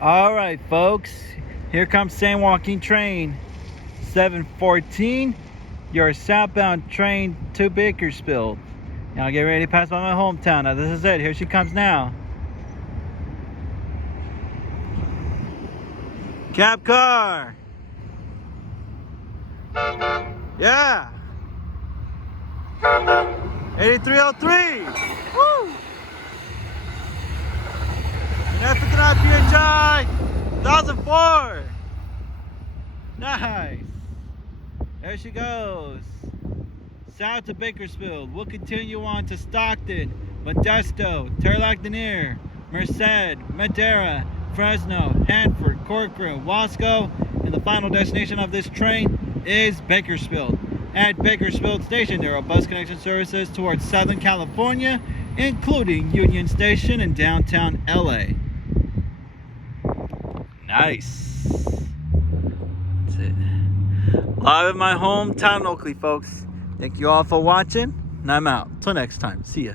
All right, folks. Here comes San Joaquin train 714. Your southbound train to Bakersfield. Now get ready to pass by my hometown. Now this is it. Here she comes now. Cabcar. Yeah. 8303. Woo. F PHI 2004. Nice. There she goes. South to Bakersfield. We'll continue on to Stockton, Modesto, Terre-Lac-Denier, Merced, Madera, Fresno, Hanford, Corcoran, Wasco, and the final destination of this train is Bakersfield. At Bakersfield Station, there are bus connection services towards Southern California, including Union Station in downtown LA. Nice. That's it. Live in my hometown, Oakley, folks. Thank you all for watching, and I'm out. Till next time. See ya.